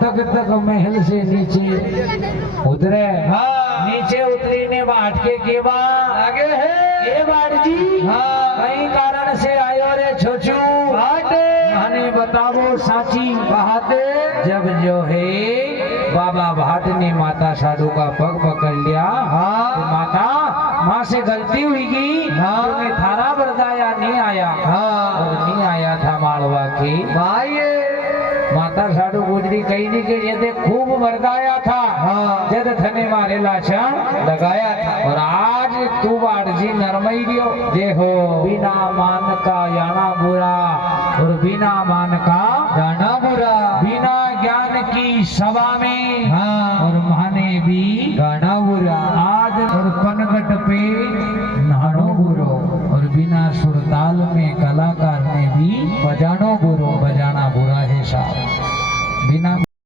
तक तक महल से नीचे उतरे। हाँ। नीचे उतरी ने बाट के केवा आगे है ए बाट जी। हाँ। कई कारण से आयो रे छोचू बाटे माने बतावो साची बाटे जब जो है बाबा भाट ने माता साधु का पग पकड़ लिया। हाँ। तो माता, माँ से गलती हुई की, हाँ। तूने थारा बरदाया नहीं आया। हाँ। और नहीं आया था मालवा की भाई माता साधु गुजरी कही थी कि यदि खूब बरदाया था। हाँ। जद थने मारे लाछण लगाया था। और आज तू बाड़जी नरमई दियो देखो बिना मान का याना बुरा और बिना मान का जाना बुरा। बिना ज्ञान की सभा में